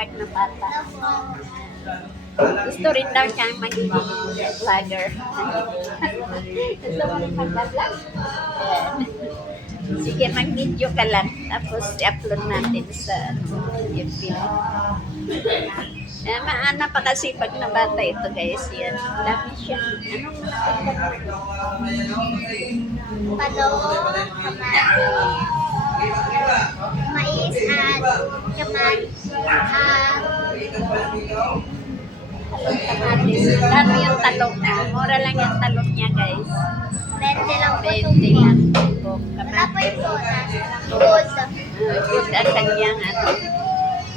masipag na bata. Gusto rin daw siyang magiging vlogger. Gusto mo rin mag-vlog? Sige, mag-video ka lang. Tapos i-upload natin sa YouTube. Napakasipag na bata ito, guys. Yan. Dami siya. Talong, mais at Kamatis. Dami yung talong. Mura lang yung talong niya, guys. 20 lang po 20 lang. Wala po yung bonus. Food. Good ang kanyang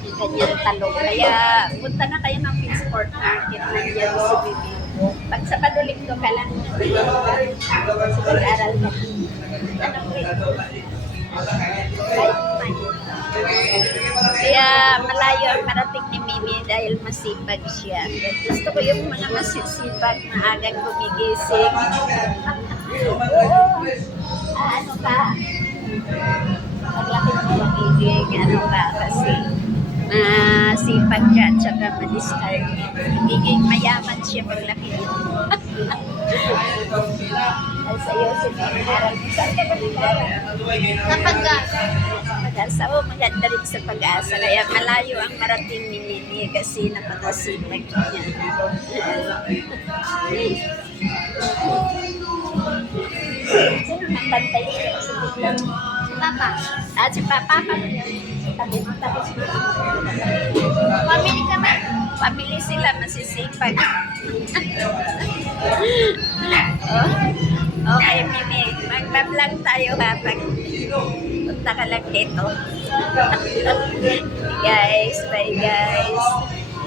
yung kanyang talong. Kaya punta na kayo ng Pittsburgh Market. Nandiyan si Bibi. Pag sa paduling ko ka lang. Pag-aral ka. Anong grade? Kaya malayo ang marating ni Mimi dahil masipag siya. Gusto ko yung mga masisipag na agang gumigising. Ano ka? Paglaki mo magiging ano ka kasi masipag ka at saka madiskard. Magiging mayaman siya paglaki mo. Ay sa'yo, aral mo. Saan ka ba nag-aral? Sa pag-asa. Pag-asa, maganda rin sa pag-asa. Kaya malayo ang marating ni Mimi kasi napakasipag niya. Sino nang bantay siya? Si Papa. si Papa kami yun. Tabi mo, tapos mo. Pamili kami. Pamili sila, masisipag. Okay, Mimi. Mag-vlog tayo ha. Pag punta ka lang dito. Guys, bye guys.